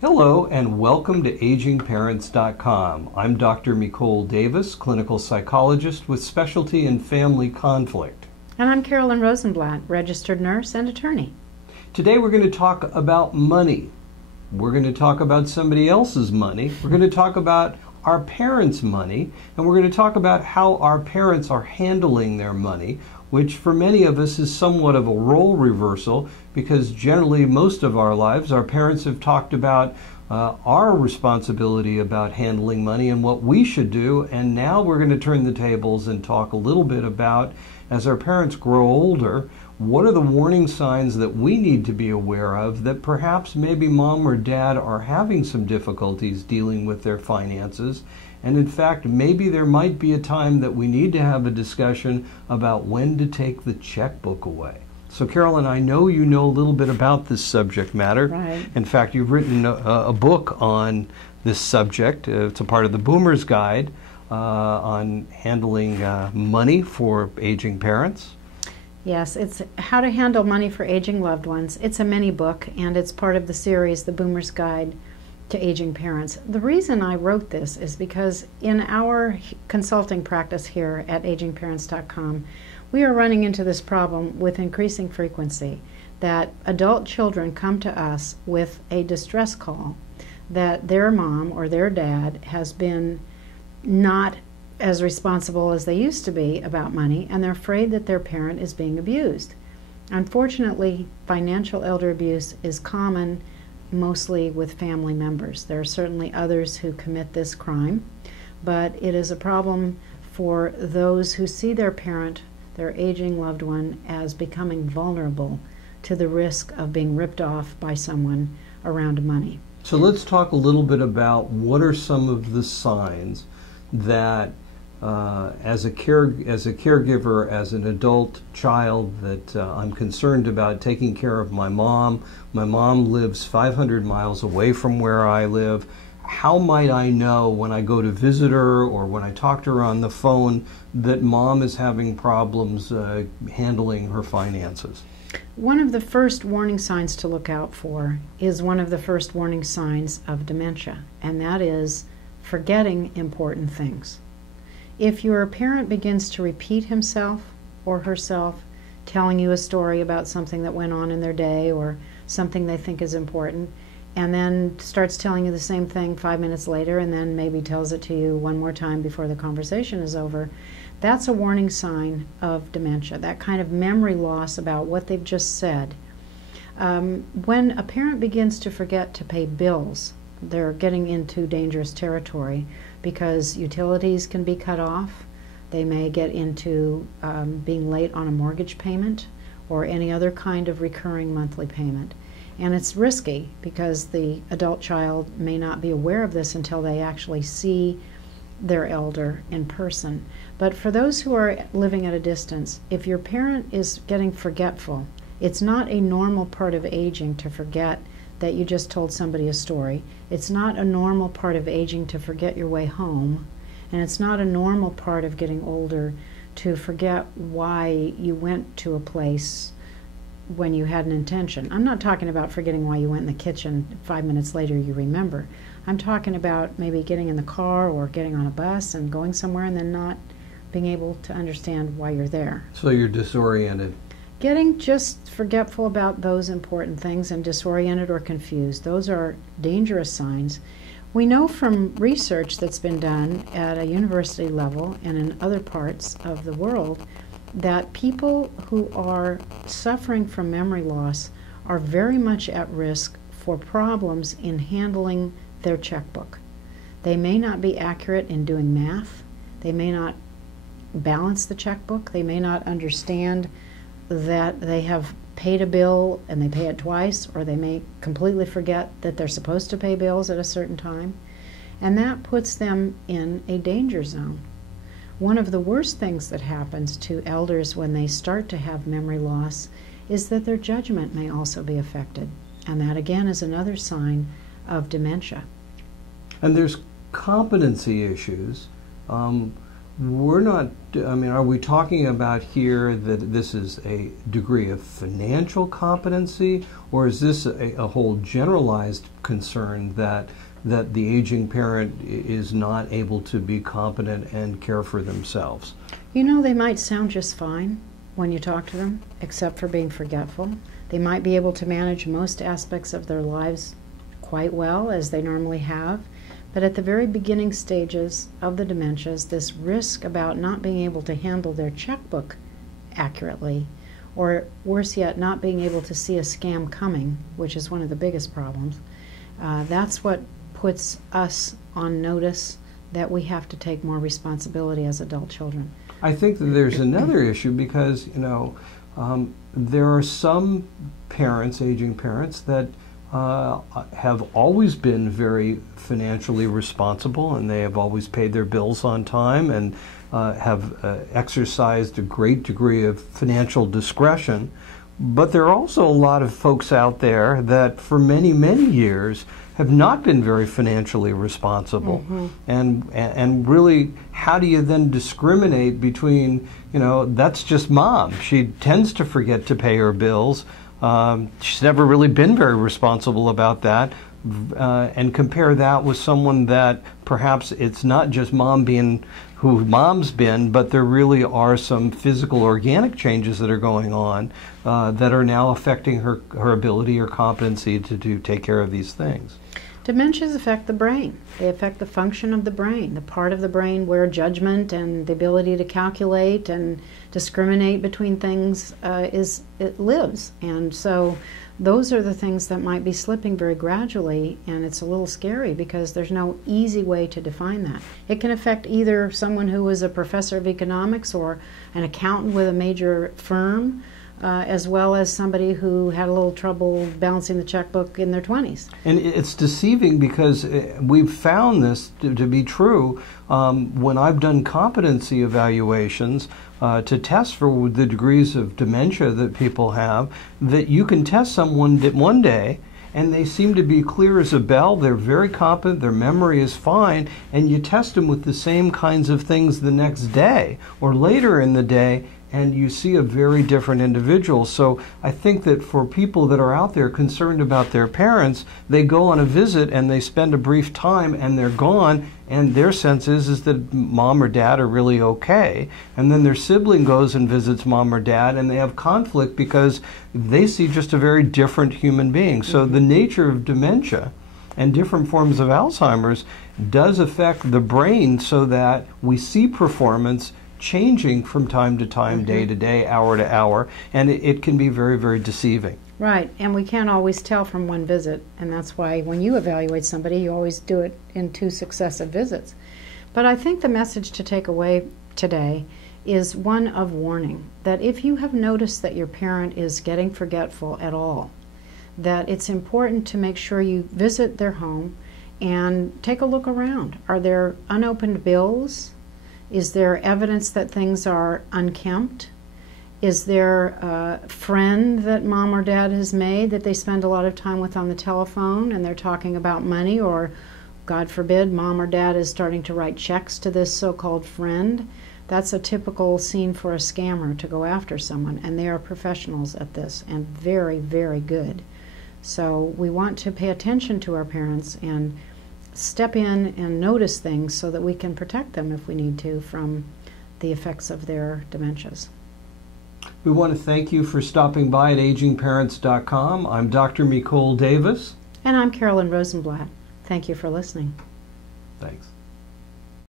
Hello and welcome to agingparents.com. I'm Dr. Mikol Davis, clinical psychologist with specialty in family conflict. And I'm Carolyn Rosenblatt, registered nurse and attorney. Today we're going to talk about money. We're going to talk about somebody else's money. We're going to talk about our parents' money, and we're going to talk about how our parents are handling their money, which for many of us is somewhat of a role reversal because generally most of our lives our parents have talked about our responsibility about handling money and what we should do, and now we're going to turn the tables and talk a little bit about, as our parents grow older, what are the warning signs that we need to be aware of that perhaps maybe mom or dad are having some difficulties dealing with their finances. And in fact, maybe there might be a time that we need to have a discussion about when to take the checkbook away. So Carolyn, I know you know a little bit about this subject matter. Right. In fact, you've written a book on this subject. It's a part of the Boomer's Guide on handling money for aging parents. Yes, it's How to Handle Money for Aging Loved Ones. It's a mini book, and it's part of the series, The Boomer's Guide to Aging Parents. The reason I wrote this is because in our consulting practice here at agingparents.com, we are running into this problem with increasing frequency, that adult children come to us with a distress call that their mom or their dad has been not as responsible as they used to be about money, and they're afraid that their parent is being abused. Unfortunately, financial elder abuse is common mostly with family members. There are certainly others who commit this crime, but it is a problem for those who see their parent, their aging loved one, as becoming vulnerable to the risk of being ripped off by someone around money. So let's talk a little bit about what are some of the signs that as a caregiver, as an adult child, that I'm concerned about taking care of my mom. My mom lives 500 miles away from where I live. How might I know when I go to visit her or when I talk to her on the phone that mom is having problems handling her finances? One of the first warning signs to look out for is one of the first warning signs of dementia, and that is forgetting important things. If your parent begins to repeat himself or herself, telling you a story about something that went on in their day or something they think is important, and then starts telling you the same thing 5 minutes later and then maybe tells it to you one more time before the conversation is over, that's a warning sign of dementia, that kind of memory loss about what they've just said. When a parent begins to forget to pay bills, they're getting into dangerous territory because utilities can be cut off. They may get into being late on a mortgage payment or any other kind of recurring monthly payment. And it's risky because the adult child may not be aware of this until they actually see their elder in person. But for those who are living at a distance, if your parent is getting forgetful, it's not a normal part of aging to forget that you just told somebody a story. It's not a normal part of aging to forget your way home, and it's not a normal part of getting older to forget why you went to a place when you had an intention. I'm not talking about forgetting why you went in the kitchen 5 minutes later you remember. I'm talking about maybe getting in the car or getting on a bus and going somewhere and then not being able to understand why you're there. So you're disoriented. Getting just forgetful about those important things and disoriented or confused, those are dangerous signs. We know from research that's been done at a university level and in other parts of the world that people who are suffering from memory loss are very much at risk for problems in handling their checkbook. They may not be accurate in doing math. They may not balance the checkbook. They may not understand that they have paid a bill and they pay it twice, or they may completely forget that they're supposed to pay bills at a certain time, and that puts them in a danger zone. One of the worst things that happens to elders when they start to have memory loss is that their judgment may also be affected, and that again is another sign of dementia. And there's competency issues. We're not, I mean, are we talking about here that this is a degree of financial competency, or is this a whole generalized concern that the aging parent is not able to be competent and care for themselves? You know, they might sound just fine when you talk to them, except for being forgetful. They might be able to manage most aspects of their lives quite well, as they normally have. But at the very beginning stages of the dementias, this risk about not being able to handle their checkbook accurately, or worse yet, not being able to see a scam coming, which is one of the biggest problems, that's what puts us on notice that we have to take more responsibility as adult children. I think that there's another issue because, you know, there are some parents, aging parents, that have always been very financially responsible, and they have always paid their bills on time and have exercised a great degree of financial discretion. But there are also a lot of folks out there that for many, many years have not been very financially responsible. Mm-hmm. And really, how do you then discriminate between, you know, that's just mom. She tends to forget to pay her bills. She's never really been very responsible about that. And compare that with someone that perhaps it's not just mom being who mom's been, but there really are some physical organic changes that are going on that are now affecting her ability or competency to take care of these things. Dementias affect the brain. They affect the function of the brain, the part of the brain where judgment and the ability to calculate and discriminate between things it lives. And so those are the things that might be slipping very gradually, and it's a little scary because there's no easy way to define that. It can affect either someone who was a professor of economics or an accountant with a major firm, as well as somebody who had a little trouble balancing the checkbook in their 20s. And it's deceiving because we've found this to be true when I've done competency evaluations to test for the degrees of dementia that people have, that you can test someone one day and they seem to be clear as a bell, they're very competent, their memory is fine, and you test them with the same kinds of things the next day or later in the day, and you see a very different individual. So I think that for people that are out there concerned about their parents, they go on a visit and they spend a brief time and they're gone, and their sense is that mom or dad are really okay. And then their sibling goes and visits mom or dad, and they have conflict because they see just a very different human being. So the nature of dementia and different forms of Alzheimer's does affect the brain so that we see performance changing from time to time, day to day, hour to hour, and it can be very, very deceiving. Right, and we can't always tell from one visit, and that's why when you evaluate somebody, you always do it in 2 successive visits. But I think the message to take away today is one of warning, that if you have noticed that your parent is getting forgetful at all, that it's important to make sure you visit their home and take a look around. Are there unopened bills? Is there evidence that things are unkempt? Is there a friend that mom or dad has made that they spend a lot of time with on the telephone and they're talking about money, or God forbid mom or dad is starting to write checks to this so-called friend? That's a typical scene for a scammer to go after someone, and they are professionals at this and very, very good. So we want to pay attention to our parents and step in and notice things so that we can protect them if we need to from the effects of their dementias. We want to thank you for stopping by at agingparents.com. I'm Dr. Mikol Davis. And I'm Carolyn Rosenblatt. Thank you for listening. Thanks.